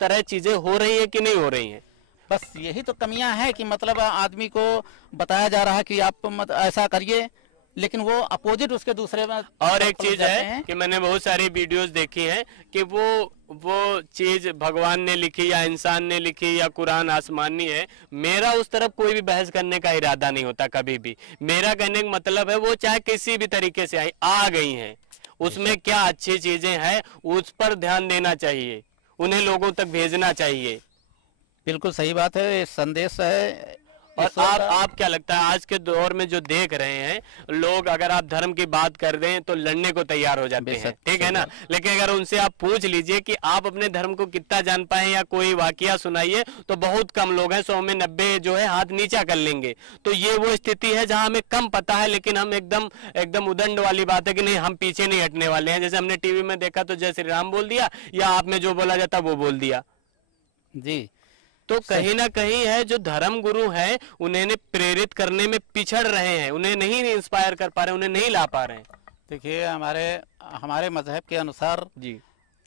तरह चीजें हो रही है कि नहीं हो रही हैं? बस यही तो कमियां हैं कि मतलब आदमी को बताया जा रहा है कि आप ऐसा करिए, लेकिन वो अपोजिट उसके दूसरे में। और एक चीज है कि मैंने बहुत सारी वीडियोस देखी हैं कि वो चीज भगवान ने लिखी या इंसान ने लिखी या कुरान आसमानी है। मेरा उस तरफ कोई भी बहस करने का इरादा नहीं होता कभी भी। मेरा कहने का मतलब है वो चाहे किसी भी तरीके से आ गई हैं, उसमें क्या अच्छी चीजें हैं उस पर ध्यान देना चाहिए, उन्हें लोगों तक भेजना चाहिए। बिल्कुल सही बात है, ये संदेश है। और आप क्या लगता है आज के दौर में जो देख रहे हैं लोग, अगर आप धर्म की बात कर दें तो लड़ने को तैयार हो जाते हैं, ठीक है ना? लेकिन अगर उनसे आप पूछ लीजिए कि आप अपने धर्म को कितना जान पाए या कोई वाकया सुनाइए, तो बहुत कम लोग हैं, 100 में 90 जो है हाथ नीचा कर लेंगे। तो ये वो स्थिति है जहां हमें कम पता है, लेकिन हम एकदम उदंड वाली बात है कि नहीं हम पीछे नहीं हटने वाले हैं। जैसे हमने टीवी में देखा तो जय श्री राम बोल दिया, या आप में जो बोला जाता वो बोल दिया जी। तो कहीं ना कहीं है जो धर्म गुरु हैं उन्हें प्रेरित करने में पिछड़ रहे हैं, उन्हें नहीं इंस्पायर कर पा रहे, उन्हें नहीं ला पा रहे हैं। देखिए हमारे मजहब के अनुसार जी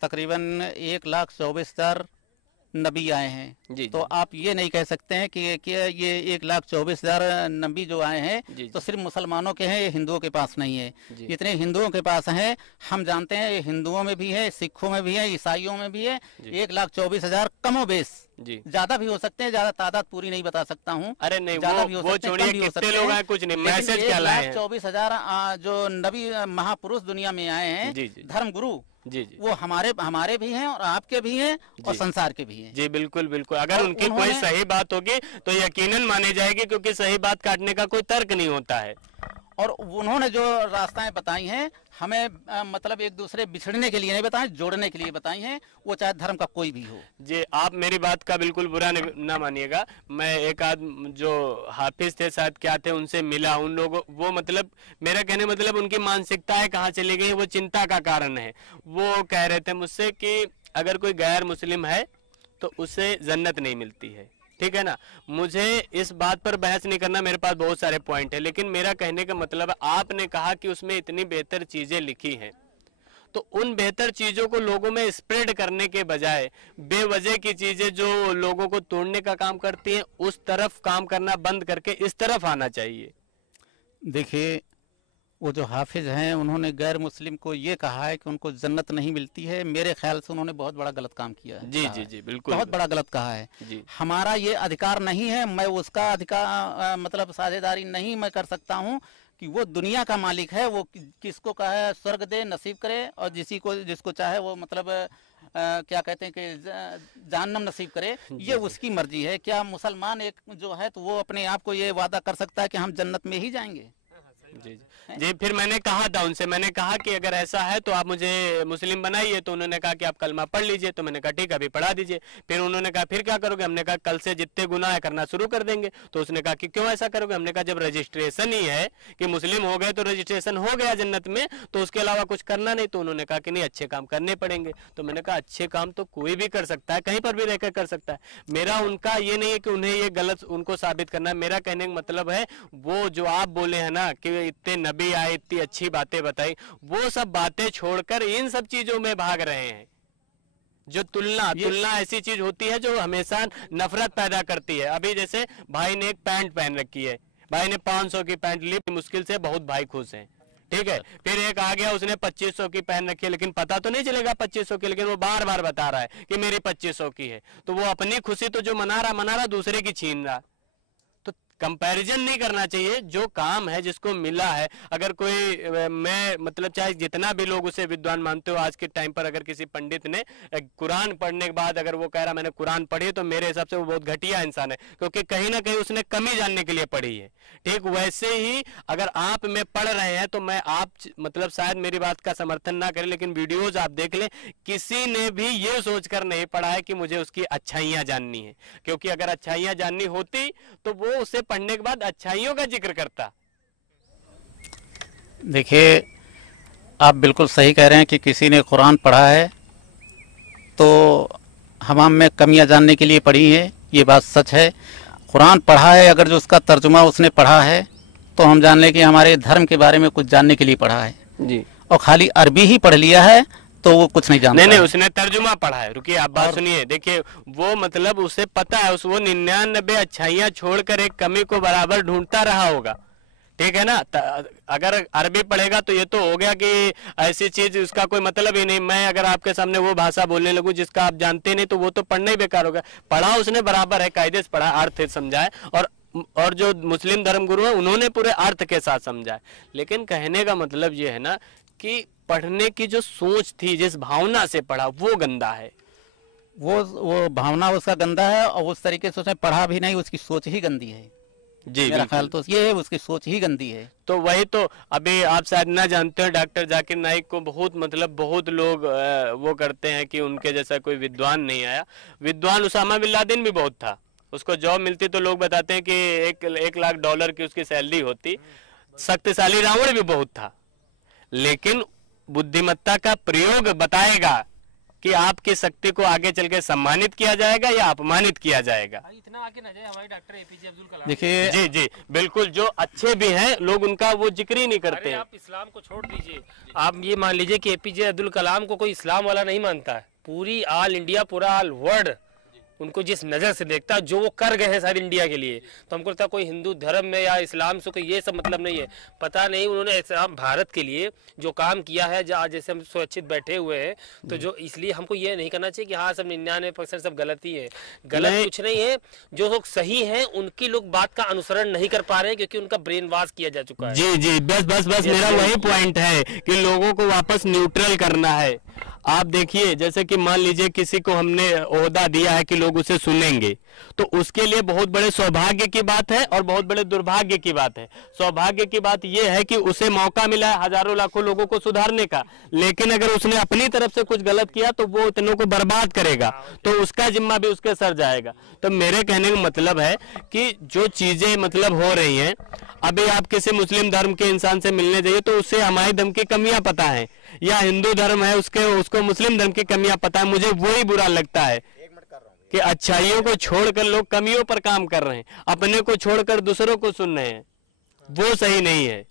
तकरीबन 1,24,000 नबी आए हैं। जी, तो आप ये नहीं कह सकते हैं कि ये 1,24,000 नबी जो आए हैं तो सिर्फ मुसलमानों के हैं, ये हिंदुओं के पास नहीं है। जितने हिंदुओं के पास हैं हम जानते हैं, ये हिंदुओं में भी है, सिखों में भी है, ईसाइयों में भी है। 1,24,000 कमोबेश, ज्यादा भी हो सकते हैं, ज्यादा तादाद पूरी नहीं बता सकता हूँ। अरे नहीं, ज्यादा भी हो सकते हैं, कितने लोग हैं कुछ नहीं, मैसेज क्या लाए हैं। 1,24,000 जो नबी महापुरुष दुनिया में आए हैं, धर्म गुरु, जी वो हमारे भी हैं और आपके भी हैं और संसार के भी हैं। जी बिल्कुल बिल्कुल। अगर उनकी कोई सही बात होगी तो यकीनन मानी जाएगी, क्योंकि सही बात काटने का कोई तर्क नहीं होता है। और उन्होंने जो रास्ताएं बताई हैं हमें मतलब एक दूसरे बिछड़ने के लिए नहीं बताई, जोड़ने के लिए बताई हैं, वो चाहे धर्म का कोई भी हो। जी आप मेरी बात का बिल्कुल बुरा ना मानिएगा। मैं एक आध जो हाफिज थे शायद क्या थे, उनसे मिला, उन लोगों वो मतलब मेरा कहने मतलब उनकी मानसिकताएं कहाँ चली गई वो चिंता का कारण है। वो कह रहे थे मुझसे कि अगर कोई गैर मुस्लिम है तो उसे जन्नत नहीं मिलती है, ठीक है ना? मुझे इस बात पर बहस नहीं करना, मेरे पास बहुत सारे पॉइंट है, लेकिन मेरा कहने का मतलब है आपने कहा कि उसमें इतनी बेहतर चीजें लिखी हैं, तो उन बेहतर चीजों को लोगों में स्प्रेड करने के बजाय बेवजह की चीजें जो लोगों को तोड़ने का काम करती हैं उस तरफ काम करना बंद करके इस तरफ आना चाहिए। देखिए वो जो हाफिज हैं उन्होंने गैर मुस्लिम को ये कहा है कि उनको जन्नत नहीं मिलती है, मेरे ख्याल से उन्होंने बहुत बड़ा गलत काम किया है। जी जी जी बिल्कुल, बहुत बड़ा गलत कहा है जी। हमारा ये अधिकार नहीं है, मैं उसका अधिकार मतलब साझेदारी नहीं मैं कर सकता हूँ कि वो दुनिया का मालिक है, वो किसको कहे स्वर्ग दे नसीब करे और जिसको चाहे वो मतलब क्या कहते हैं कि जहन्नम नसीब करे, ये उसकी मर्जी है। क्या मुसलमान एक जो है तो वो अपने आप को ये वादा कर सकता है कि हम जन्नत में ही जाएंगे? जी जी। फिर मैंने कहा था उनसे, मैंने कहा कि अगर ऐसा है तो आप मुझे मुस्लिम बनाइए, तो उन्होंने कहा कि आप कलमा पढ़ लीजिए, तो मैंने कहा ठीक है अभी पढ़ा दीजिए। फिर उन्होंने कहा फिर क्या करोगे? हमने कहा कल से जितने गुनाह करना शुरू कर देंगे। तो उसने कहा कि क्यों ऐसा करोगे? हमने कहा जब रजिस्ट्रेशन ही है कि मुस्लिम हो गए तो रजिस्ट्रेशन हो गया जन्नत में, तो उसके अलावा कुछ करना नहीं। तो उन्होंने कहा कि नहीं अच्छे काम करने पड़ेंगे। तो मैंने कहा अच्छे काम तो कोई भी कर सकता है, कहीं पर भी रहकर कर सकता है। मेरा उनका ये नहीं है कि उन्हें ये गलत उनको साबित करना है। मेरा कहने का मतलब है वो जो आप बोले हैं ना कि इतने नबी आए, इतनी अच्छी बातें बताई, वो सब बातें छोड़कर इन सब चीजों में भाग रहे हैं। जो तुलना ऐसी चीज होती है जो हमेशा नफरत पैदा करती है। अभी जैसे भाई ने एक पैंट पहन रखी है, भाई ने 500 की पैंट ली, मुश्किल से बहुत भाई खुश हैं, ठीक है। फिर एक आ गया उसने 2500 की पहन रखी है, लेकिन पता तो नहीं चलेगा 2500 की, लेकिन वो बार बार बता रहा है कि मेरी 2500 की है। तो वो अपनी खुशी तो जो मना रहा दूसरे की छीन रहा। कंपैरिजन नहीं करना चाहिए, जो काम है जिसको मिला है। अगर कोई मैं मतलब चाहे जितना भी लोग उसे विद्वान मानते हो, आज के टाइम पर अगर किसी पंडित ने कुरान पढ़ने के बाद अगर वो कह रहा मैंने कुरान पढ़ी, तो मेरे हिसाब से वो बहुत घटिया इंसान है, क्योंकि कहीं ना कहीं उसने कमी जानने के लिए पढ़ी है। ठीक वैसे ही अगर आप में पढ़ रहे हैं तो मैं आप मतलब शायद मेरी बात का समर्थन ना करें, लेकिन वीडियोज आप देख लें, किसी ने भी ये सोचकर नहीं पढ़ा है कि मुझे उसकी अच्छाइयां जाननी है, क्योंकि अगर अच्छाइयां जाननी होती तो वो उसे पढ़ने के बाद अच्छाइयों का जिक्र करता। देखिए आप बिल्कुल सही कह रहे हैं कि किसी ने कुरान पढ़ा है तो हम में कमियां जानने के लिए पढ़ी है, ये बात सच है। कुरान पढ़ा है, अगर जो उसका तर्जुमा उसने पढ़ा है तो हम जान लें कि हमारे धर्म के बारे में कुछ जानने के लिए पढ़ा है जी। और खाली अरबी ही पढ़ लिया है तो वो कुछ नहीं जानता। नहीं नहीं, है। उसने तर्जुमा पढ़ा है। रुकिए आप बात सुनिए, देखिए वो मतलब उसे पता है, उस वो 99 अच्छाइयाँ छोड़कर एक कमी को बराबर ढूंढता रहा होगा, ठीक है ना। अगर अरबी पढ़ेगा तो ये तो हो गया कि ऐसी चीज उसका कोई मतलब ही नहीं। मैं अगर आपके सामने वो भाषा बोलने लगूं जिसका आप जानते नहीं, तो वो तो पढ़ना ही बेकार होगा। पढ़ा उसने बराबर है, कायदे से पढ़ा, अर्थ समझाए, और जो मुस्लिम धर्मगुरु है उन्होंने पूरे अर्थ के साथ समझा है। लेकिन कहने का मतलब ये है ना कि पढ़ने की जो सोच थी, जिस भावना से पढ़ा, वो गंदा है। वो भावना उसका गंदा है, और उस तरीके से उसने पढ़ा भी नहीं, उसकी सोच ही गंदी है। जी, मेरा ख्याल तो ये है, उसकी सोच ही गंदी है। तो वही तो, अभी आप शायद ना जानते हो, डॉक्टर जाकिर नाइक को बहुत लोग वो करते हैं कि उनके जैसा कोई विद्वान नहीं आया। विद्वान उसामा बिन लादेन भी बहुत था, उसको जॉब मिलती तो लोग बताते हैं कि एक लाख डॉलर की उसकी सैलरी होती। शक्तिशाली रावण भी बहुत था, लेकिन बुद्धिमत्ता का प्रयोग बताएगा कि आपकी शक्ति को आगे चल के सम्मानित किया जाएगा या अपमानित किया जाएगा। इतना आगे न जाए हमारे डॉक्टर एपीजे अब्दुल कलाम। देखिए, जी जी बिल्कुल, जो अच्छे भी हैं लोग उनका वो जिक्र ही नहीं करते हैं। आप इस्लाम को छोड़ दीजिए, आप ये मान लीजिए कि एपीजे अब्दुल कलाम को कोई इस्लाम वाला नहीं मानता है। पूरी ऑल इंडिया, पूरा ऑल वर्ल्ड उनको जिस नज़र से देखता है, जो वो कर गए हैं सारी इंडिया के लिए, तो हमको लगता है कोई हिंदू धर्म में या इस्लाम से कोई ये सब मतलब नहीं है। पता नहीं उन्होंने इस्लाम भारत के लिए जो काम किया है, जैसे हम सुरक्षित बैठे हुए हैं, तो जो इसलिए हमको ये नहीं करना चाहिए कि हाँ सब 99% सब गलत ही है। गलत कुछ नहीं है, जो लोग सही हैं उनकी लोग बात का अनुसरण नहीं कर पा रहे हैं, क्योंकि उनका ब्रेन वॉश किया जा चुका है। जी जी, बस मेरा वही पॉइंट है कि लोगों को वापस न्यूट्रल करना है। आप देखिए, जैसे कि मान लीजिए किसी को हमने ओहदा दिया है कि लोग उसे सुनेंगे, तो उसके लिए बहुत बड़े सौभाग्य की बात है और बहुत बड़े दुर्भाग्य की बात है। सौभाग्य की बात यह है कि उसे मौका मिला है हजारों लाखों लोगों को सुधारने का, लेकिन अगर उसने अपनी तरफ से कुछ गलत किया तो वो इतनों को बर्बाद करेगा, तो उसका जिम्मा भी उसके सर जाएगा। तो मेरे कहने का मतलब है कि जो चीजें मतलब हो रही हैं, अभी आप किसी मुस्लिम धर्म के इंसान से मिलने जाइए तो उससे हमारे धर्म की कमियां पता है, या हिंदू धर्म है उसको मुस्लिम धर्म की कमियां पता है। मुझे वही बुरा लगता है कि अच्छाइयों को छोड़कर लोग कमियों पर काम कर रहे हैं, अपने को छोड़कर दूसरों को सुन रहे हैं, वो सही नहीं है।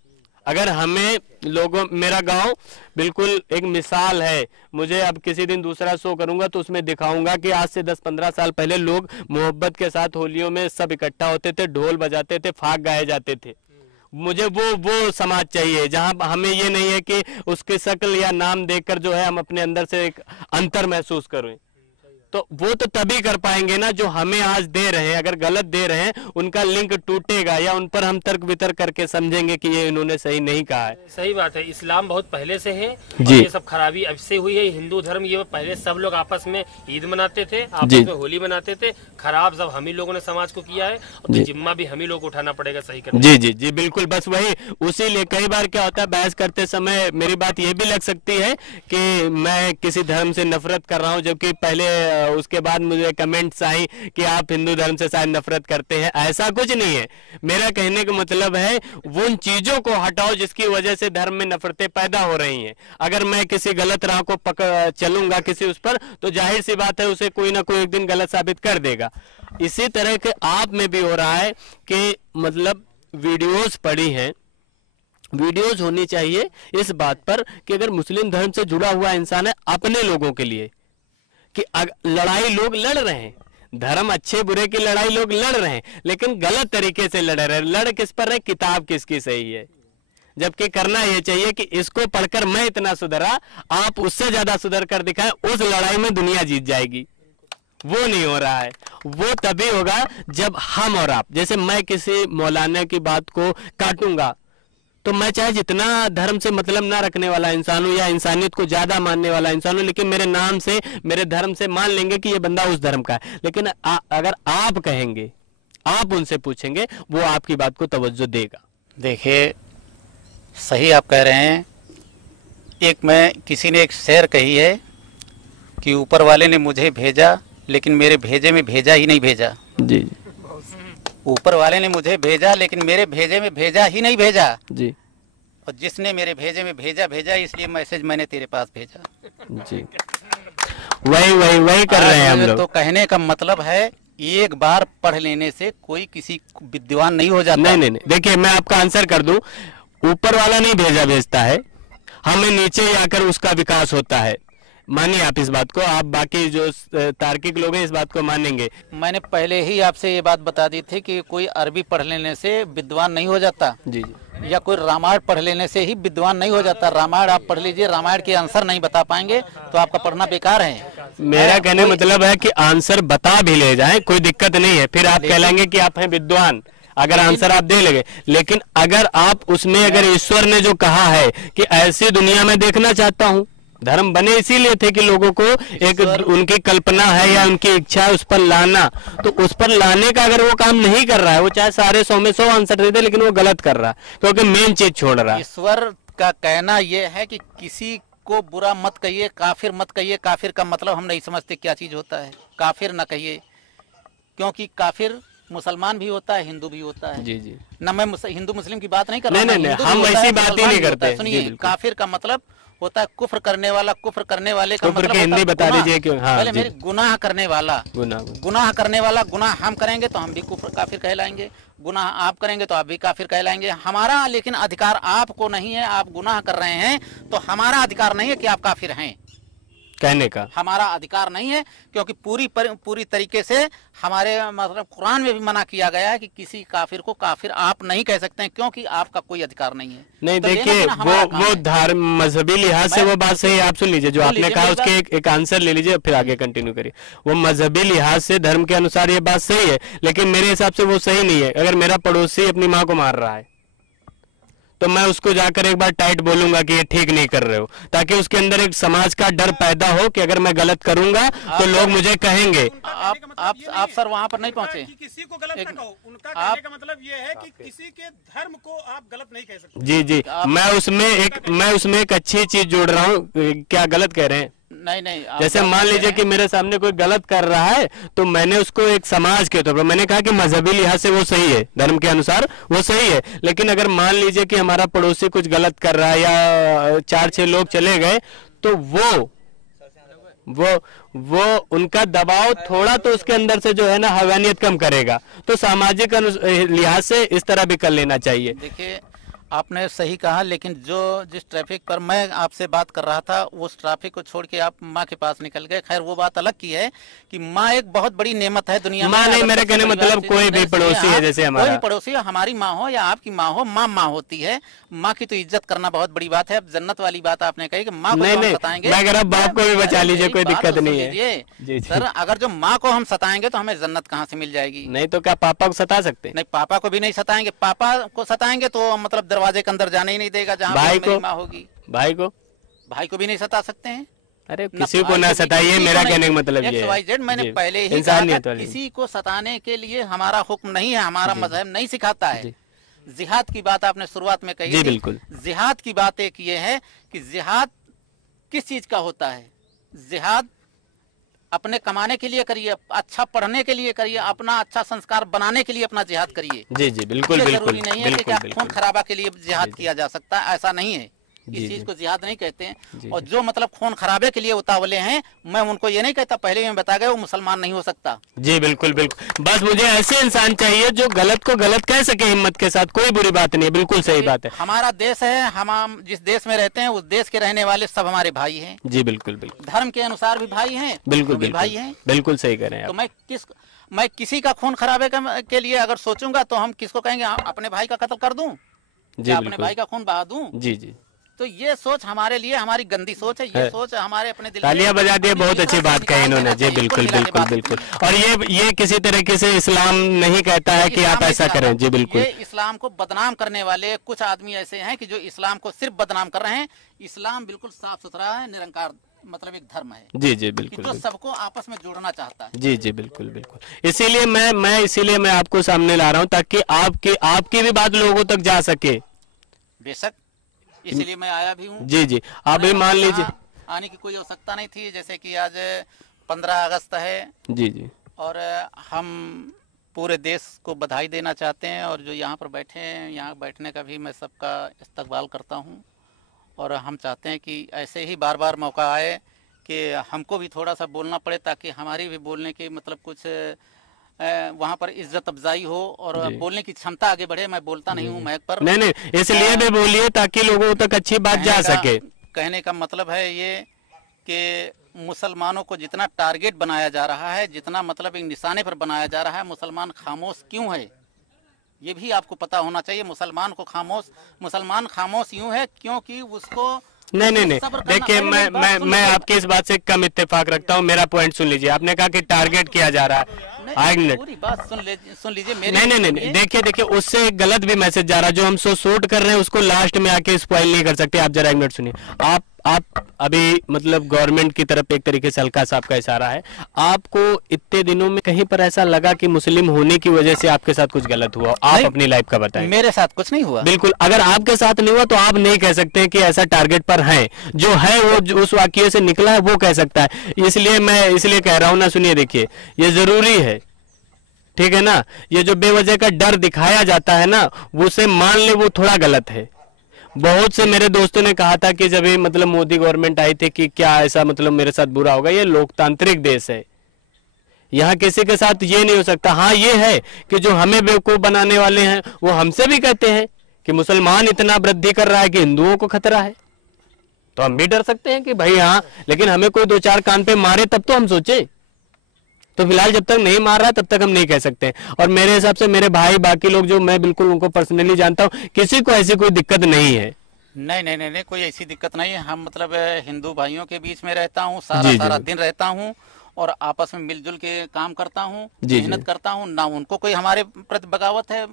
अगर हमें लोगों, मेरा गांव बिल्कुल एक मिसाल है। मुझे अब किसी दिन दूसरा शो करूंगा तो उसमें दिखाऊंगा कि आज से 10-15 साल पहले लोग मोहब्बत के साथ होलियों में सब इकट्ठा होते थे, ढोल बजाते थे, फाग गाए जाते थे। मुझे वो समाज चाहिए जहां हमें ये नहीं है कि उसकी शक्ल या नाम देखकर जो है हम अपने अंदर से एक अंतर महसूस करें। तो वो तो तभी कर पाएंगे ना जो हमें आज दे रहे हैं। अगर गलत दे रहे हैं, उनका लिंक टूटेगा या उन पर हम तर्क वितर्क करके समझेंगे कि ये इन्होंने सही नहीं कहा है। सही बात है, इस्लाम बहुत पहले से है जी। और ये सब खराबी अब से हुई है। हिंदू धर्म ये पहले सब लोग आपस में ईद मनाते थे, आपस में होली मनाते थे। खराब सब हम ही लोगों ने समाज को किया है, और जिम्मा भी हम ही लोग को उठाना पड़ेगा सही करने। जी जी जी बिल्कुल, बस वही उसी लिए कई बार क्या होता है, बहस करते समय मेरी बात ये भी लग सकती है कि मैं किसी धर्म से नफरत कर रहा हूँ, जबकि पहले उसके बाद मुझे कमेंट्स आई कि आप हिंदू धर्म से शायद नफरत करते हैं। ऐसा कुछ नहीं है। मेरा कहने का मतलब है उन चीजों को हटाओ जिसकी वजह से धर्म में नफरतें पैदा हो रही हैं। अगर मैं किसी गलत राह को पकड़ चलूंगा किसी उस पर, तो जाहिर सी बात है उसे कोई ना कोई एक दिन गलत साबित कर देगा। इसी तरह के आप में भी हो रहा है कि मतलब वीडियोस पड़ी हैं, वीडियोस होनी चाहिए इस बात पर कि अगर मुस्लिम धर्म से जुड़ा हुआ इंसान है, अपने लोगों के लिए कि लड़ाई लोग लड़ रहे हैं, धर्म अच्छे बुरे की लड़ाई लोग लड़ रहे हैं, लेकिन गलत तरीके से लड़ रहे हैं। लड़ किस पर रहे? किताब किसकी सही है। जबकि करना यह चाहिए कि इसको पढ़कर मैं इतना सुधरा, आप उससे ज्यादा सुधर कर दिखाएं, उस लड़ाई में दुनिया जीत जाएगी। वो नहीं हो रहा है। वो तभी होगा जब हम और आप, जैसे मैं किसी मौलाना की बात को काटूंगा, तो मैं चाहे जितना धर्म से मतलब ना रखने वाला इंसान हूं या इंसानियत को ज्यादा मानने वाला इंसान हूं, लेकिन मेरे नाम से, मेरे धर्म से मान लेंगे कि ये बंदा उस धर्म का है। लेकिन अगर आप कहेंगे, आप उनसे पूछेंगे, वो आपकी बात को तवज्जो देगा। देखिए, सही आप कह रहे हैं। किसी ने एक शेर कही है कि ऊपर वाले ने मुझे भेजा, लेकिन मेरे भेजे में भेजा ही नहीं भेजा। जी, ऊपर वाले ने मुझे भेजा, लेकिन मेरे भेजे में भेजा ही नहीं भेजा। जी, और जिसने मेरे भेजे में भेजा, इसलिए मैसेज मैंने तेरे पास भेजा। जी, वही कर रहे हैं हम लोग। तो कहने का मतलब है, एक बार पढ़ लेने से कोई किसी विद्वान नहीं हो जाता। नहीं, देखिए मैं आपका आंसर कर दूं, ऊपर वाला नहीं भेजता है, हमें नीचे आकर उसका विकास होता है। मानिए आप इस बात को, आप बाकी जो तार्किक लोग हैं इस बात को मानेंगे। मैंने पहले ही आपसे ये बात बता दी थी कि कोई अरबी पढ़ लेने से विद्वान नहीं हो जाता, जी जी, या कोई रामायण पढ़ लेने से ही विद्वान नहीं हो जाता। रामायण आप पढ़ लीजिए, रामायण के आंसर नहीं बता पाएंगे तो आपका पढ़ना बेकार है। मेरा कहने मतलब है कि आंसर बता भी ले जाए कोई दिक्कत नहीं है, फिर आप कहलाएंगे कि आप हैं विद्वान अगर आंसर आप दे लगे। लेकिन अगर आप उसमें अगर ईश्वर ने जो कहा है कि ऐसी दुनिया में देखना चाहता हूँ, धर्म बने इसीलिए थे कि लोगों को एक उनकी कल्पना है या उनकी इच्छा है उस पर लाना, तो उस पर लाने का अगर वो काम नहीं कर रहा है, वो चाहे सारे 100 में 100 आंसर दे दे लेकिन वो गलत कर रहा है क्योंकि मेन चीज छोड़ रहा है। ईश्वर का कहना यह है कि किसी को बुरा मत कहिए, काफिर मत कहिए। काफिर का मतलब हम नहीं समझते क्या चीज होता है, काफिर न कहिए, क्योंकि काफिर मुसलमान भी होता है, हिंदू भी होता है। जी जी, न मैं हिंदू मुस्लिम की बात नहीं कर रहा, नहीं, हम वैसी बात ही नहीं करते। सुनिए, काफिर का मतलब होता है कुफ्र करने वाला। कुफ्र करने वाले का मतलब हिंदी बता दीजिए क्यों? हाँ, पहले मेरे गुनाह करने वाला, गुनाह करने वाला। गुनाह हम करेंगे तो हम भी कुफ्र काफिर कहलाएंगे, गुनाह आप करेंगे तो आप भी काफिर कहलाएंगे। हमारा लेकिन अधिकार आपको नहीं है, आप गुनाह कर रहे हैं तो हमारा अधिकार नहीं है कि आप काफिर हैं कहने का, हमारा अधिकार नहीं है, क्योंकि पूरी तरीके से हमारे मतलब कुरान में भी मना किया गया है कि किसी काफिर को काफिर आप नहीं कह सकते हैं, क्योंकि आपका कोई अधिकार नहीं है। नहीं तो देखिए वो धर्म मजहबी लिहाज से वो बात सही है। आप सुन लीजिए जो आपने कहा उसके एक आंसर ले लीजिए फिर आगे कंटिन्यू करिए। वो मजहबी लिहाज से धर्म के अनुसार ये बात सही है, लेकिन मेरे हिसाब से वो सही नहीं है। अगर मेरा पड़ोसी अपनी माँ को मार रहा है तो मैं उसको जाकर एक बार टाइट बोलूंगा कि ये ठीक नहीं कर रहे हो, ताकि उसके अंदर एक समाज का डर पैदा हो कि अगर मैं गलत करूंगा तो लोग मुझे कहेंगे। आप सर वहां पर नहीं पहुंचे। किसी को गलत ना कहो, उनका कहने का मतलब ये है कि किसी के धर्म को आप गलत नहीं कह सकते। जी जी, मैं उसमें एक अच्छी चीज जोड़ रहा हूँ। क्या गलत कह रहे हैं? नहीं, जैसे मान लीजिए कि मेरे सामने कोई गलत कर रहा है तो मैंने उसको एक समाज के तौर पर मैंने कहा कि मजहबी लिहाज से वो सही है, धर्म के अनुसार वो सही है। लेकिन अगर मान लीजिए कि हमारा पड़ोसी कुछ गलत कर रहा है या 4-6 लोग चले गए तो वो उनका दबाव थोड़ा तो उसके अंदर से जो है ना हैवानियत कम करेगा। तो सामाजिक लिहाज से इस तरह भी कर लेना चाहिए। देखिए आपने सही कहा, लेकिन जिस ट्रैफिक पर मैं आपसे बात कर रहा था उस ट्रैफिक को छोड़ के आप माँ के पास निकल गए। खैर वो बात अलग की है कि माँ एक बहुत बड़ी नेमत है दुनिया में। माँ नहीं, मेरे कहने मतलब कोई भी पड़ोसी है, जैसे हमारा कोई भी पड़ोसी, हमारी माँ हो या आपकी माँ हो, माँ होती है। माँ की तो इज्जत करना बहुत बड़ी बात है। अब जन्नत वाली बात आपने कही कि माँ को हम सताएंगे, मैं बाप को भी बचा लीजिए, कोई दिक्कत नहीं है सर। अगर जो माँ को हम सताएंगे तो हमें जन्नत कहाँ से मिल जाएगी? नहीं तो क्या पापा को सता सकते? नहीं, पापा को भी नहीं सताएंगे। पापा को सताएंगे तो मतलब दरवाजे के अंदर जाने ही नहीं देगा जहाँ मेरी माँ होगी। भाई को भी नहीं सता सकते हैं। अरे किसी को ना सताइए, मेरा कहने का मतलब ये है। मैंने पहले ही कहा था किसी को सताने के लिए हमारा हुक्म नहीं है, हमारा मजहब नहीं सिखाता है। जिहाद की बात आपने शुरुआत में कही जी, बिल्कुल। जिहाद की बात एक ये है कि जिहाद किस चीज का होता है? जिहाद अपने कमाने के लिए करिए, अच्छा पढ़ने के लिए करिए, अपना अच्छा संस्कार बनाने के लिए अपना जिहाद करिए। जी जी, बिल्कुल बिल्कुल। जरूरी नहीं है कि क्या खून खराबा के लिए जिहाद किया जा सकता है, ऐसा नहीं है। इस चीज को जिहाद नहीं कहते हैं। और जो मतलब खून खराबे के लिए उतावले हैं, मैं उनको ये नहीं कहता, पहले भी बता गए, वो मुसलमान नहीं हो सकता। जी बिल्कुल बिल्कुल। बस मुझे ऐसे इंसान चाहिए जो गलत को गलत कह सके हिम्मत के साथ, कोई बुरी बात नहीं है, बिल्कुल सही बात है। हमारा देश है, हम जिस देश में रहते हैं उस देश के रहने वाले सब हमारे भाई हैं। जी बिल्कुल बिल्कुल। धर्म के अनुसार भी भाई हैं, बिल्कुल भाई हैं, बिल्कुल सही कह रहे हैं। तो मैं किसी का खून खराबे के लिए अगर सोचूंगा तो हम किसको कहेंगे अपने भाई का कत्ल कर दूं, अपने भाई का खून बहा दूं? जी जी। तो ये सोच हमारे लिए हमारी गंदी सोच है। ये सोच हमारे अपने दिल। तालियां बजा दिए, बहुत अच्छी बात कही इन्होंने। जी बिल्कुल बिल्कुल बिल्कुल। और ये किसी तरीके से इस्लाम नहीं कहता है कि आप ऐसा करें। जी बिल्कुल। ये इस्लाम को बदनाम करने वाले कुछ आदमी ऐसे हैं कि जो इस्लाम को सिर्फ बदनाम कर रहे हैं। इस्लाम बिल्कुल साफ सुथरा है, निरंकार मतलब एक धर्म है। जी जी बिल्कुल। जो सबको आपस में जोड़ना चाहता है। जी जी बिल्कुल बिल्कुल। इसीलिए मैं आपको सामने ला रहा हूँ ताकि आपकी भी बात लोगों तक जा सके। बेशक, इसीलिए मैं आया भी हूँ। जी जी। आप भी मान लीजिए आने की कोई आवश्यकता नहीं थी। जैसे कि आज 15 अगस्त है। जी जी। और हम पूरे देश को बधाई देना चाहते हैं, और जो यहाँ पर बैठे हैं, यहाँ बैठने का भी मैं सबका इस्तकबाल करता हूँ। और हम चाहते हैं कि ऐसे ही बार बार मौका आए कि हमको भी थोड़ा सा बोलना पड़े, ताकि हमारी भी बोलने की मतलब कुछ वहाँ पर इज्जत अफजाई हो और बोलने की क्षमता आगे बढ़े। मैं बोलता नहीं हूँ माइक पर। नहीं, इसलिए भी बोलिए ताकि लोगों तक अच्छी बात जा सके। कहने का मतलब है ये कि मुसलमानों को जितना टारगेट बनाया जा रहा है, जितना मतलब एक निशाने पर बनाया जा रहा है, मुसलमान खामोश क्यों है ये भी आपको पता होना चाहिए। मुसलमान खामोश यूं है क्योंकि उसको नहीं नहीं नहीं, देखिए मैं आपकी इस बात से कम इत्तेफाक रखता हूँ। मेरा पॉइंट सुन लीजिए, आपने कहा कि टारगेट किया जा रहा है। पूरी बात सुन लीजिए मेरी। नहीं नहीं नहीं, देखिए उससे एक गलत भी मैसेज जा रहा है। जो हम शूट कर रहे हैं उसको लास्ट में आके स्पॉइल नहीं कर सकते। आप जरा एक मिनट सुनिए। आप अभी मतलब गवर्नमेंट की तरफ एक तरीके से हल्का सा आपका इशारा है। आपको इतने दिनों में कहीं पर ऐसा लगा कि मुस्लिम होने की वजह से आपके साथ कुछ गलत हुआ? आप अपनी लाइफ का बताएं। मेरे साथ कुछ नहीं हुआ। बिल्कुल, अगर आपके साथ नहीं हुआ तो आप नहीं कह सकते कि ऐसा टारगेट पर है। जो है वो उस वाकये से निकला है वो कह सकता है। इसलिए मैं कह रहा हूं ना, सुनिए, देखिए ये जरूरी है, ठीक है ना। ये जो बेवजह का डर दिखाया जाता है ना, वो उसे मान ले वो थोड़ा गलत है। बहुत से मेरे दोस्तों ने कहा था कि जब ये मतलब मोदी गवर्नमेंट आई थी कि क्या ऐसा मतलब मेरे साथ बुरा होगा। ये लोकतांत्रिक देश है, यहाँ किसी के साथ ये नहीं हो सकता। हाँ ये है कि जो हमें बेवकूफ बनाने वाले हैं वो हमसे भी कहते हैं कि मुसलमान इतना वृद्धि कर रहा है कि हिंदुओं को खतरा है, तो हम भी डर सकते हैं कि भाई हाँ, लेकिन हमें कोई दो चार कान पे मारे तब तो हम सोचे। तो फिलहाल जब तक नहीं मार रहा तब तक हम नहीं कह सकते। और मेरे हिसाब से मेरे भाई बाकी लोग जो मैं बिल्कुल उनको पर्सनली जानता हूँ, किसी को ऐसी कोई दिक्कत नहीं है। नहीं, कोई ऐसी दिक्कत नहीं है। हम मतलब हिंदू भाइयों के बीच में रहता हूँ, सारा दिन रहता हूँ और आपस में मिलजुल के काम करता हूँ, मेहनत करता हूँ। ना उनको कोई हमारे प्रति बगावत है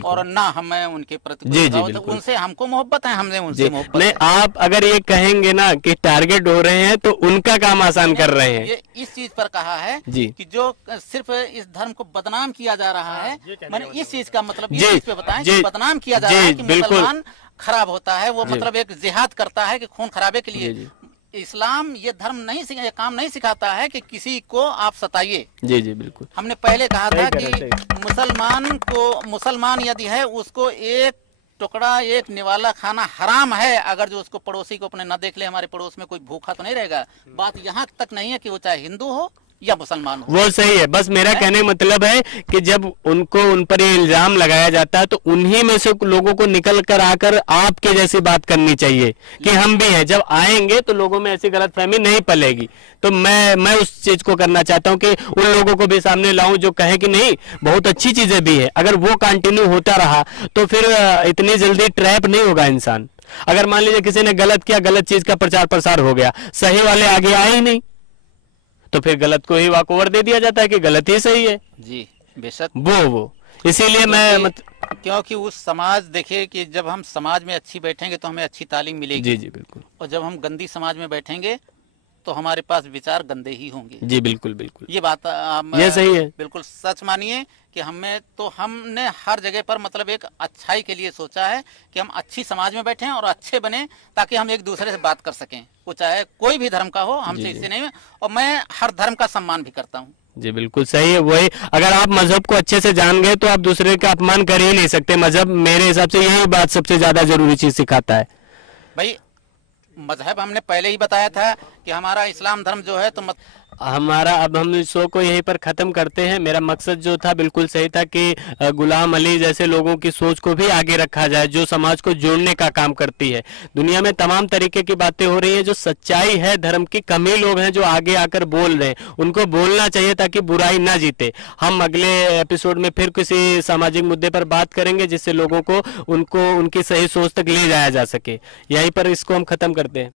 और ना हमें उनके प्रति बगावत है। उनसे हमको मोहब्बत है, हमने उनसे मोहब्बत। नहीं, आप अगर ये कहेंगे ना कि टारगेट हो रहे हैं तो उनका काम आसान कर रहे हैं। ये इस चीज पर कहा है कि जो सिर्फ इस धर्म को बदनाम किया जा रहा है, मैंने इस चीज का मतलब इस चीज पे बताया कि बदनाम किया जा रहा है कि मुसलमान खराब होता है, वो मतलब एक जिहाद करता है कि खून खराबे के लिए। इस्लाम ये धर्म ये काम नहीं सिखाता है कि किसी को आप सताइए। जी बिल्कुल। हमने पहले कहा था कि मुसलमान यदि है उसको एक टुकड़ा एक निवाला खाना हराम है, अगर जो उसको पड़ोसी को अपने न देख ले। हमारे पड़ोस में कोई भूखा तो नहीं रहेगा। बात यहाँ तक नहीं है कि वो चाहे हिंदू हो या मुसलमान हो। वो सही है, बस मेरा कहने का मतलब है कि जब उन पर ये इल्जाम लगाया जाता है तो उन्हीं में से लोगों को निकल कर आकर आपके जैसी बात करनी चाहिए कि हम भी हैं। जब आएंगे तो लोगों में ऐसी गलतफहमी नहीं पलेगी। तो मैं उस चीज को करना चाहता हूं कि उन लोगों को भी सामने लाऊं जो कहे कि नहीं बहुत अच्छी चीजें भी है। अगर वो कंटिन्यू होता रहा तो फिर इतनी जल्दी ट्रैप नहीं होगा इंसान। अगर मान लीजिए किसी ने गलत किया, गलत चीज का प्रचार प्रसार हो गया, सही वाले आगे आए ही नहीं, तो फिर गलत को ही वॉक ओवर दे दिया जाता है कि गलत ही सही है। जी बेशक। वो इसीलिए मैं क्योंकि उस समाज, देखिए कि जब हम समाज में अच्छी बैठेंगे तो हमें अच्छी तालीम मिलेगी। जी बिल्कुल। और जब हम गंदी समाज में बैठेंगे तो हमारे पास विचार गंदे ही होंगे। जी बिल्कुल। ये बात ये सही है, बिल्कुल सच मानिए कि हमने हर जगह पर मतलब एक अच्छाई के लिए सोचा है कि हम अच्छी समाज में बैठें और अच्छे बने, ताकि हम एक दूसरे से बात कर सकें। वो चाहे कोई भी धर्म का हो, हमसे इससे नहीं। और मैं हर धर्म का सम्मान भी करता हूँ। जी बिल्कुल सही है। वही, अगर आप मजहब को अच्छे से जान गए तो आप दूसरे का अपमान कर ही नहीं सकते। मजहब मेरे हिसाब से यही बात सबसे ज्यादा जरूरी चीज सिखाता है। भाई मजहब हमने पहले ही बताया था कि हमारा इस्लाम धर्म जो है तो हमारा, अब हम इस शो को यहीं पर ख़त्म करते हैं। मेरा मकसद जो था बिल्कुल सही था कि गुलाम अली जैसे लोगों की सोच को भी आगे रखा जाए, जो समाज को जोड़ने का काम करती है। दुनिया में तमाम तरीके की बातें हो रही हैं, जो सच्चाई है धर्म की, कम ही लोग हैं जो आगे आकर बोल रहे हैं। उनको बोलना चाहिए ताकि बुराई ना जीते। हम अगले एपिसोड में फिर किसी सामाजिक मुद्दे पर बात करेंगे जिससे लोगों को उनकी सही सोच तक ले जाया जा सके। यहीं पर इसको हम ख़त्म करते हैं।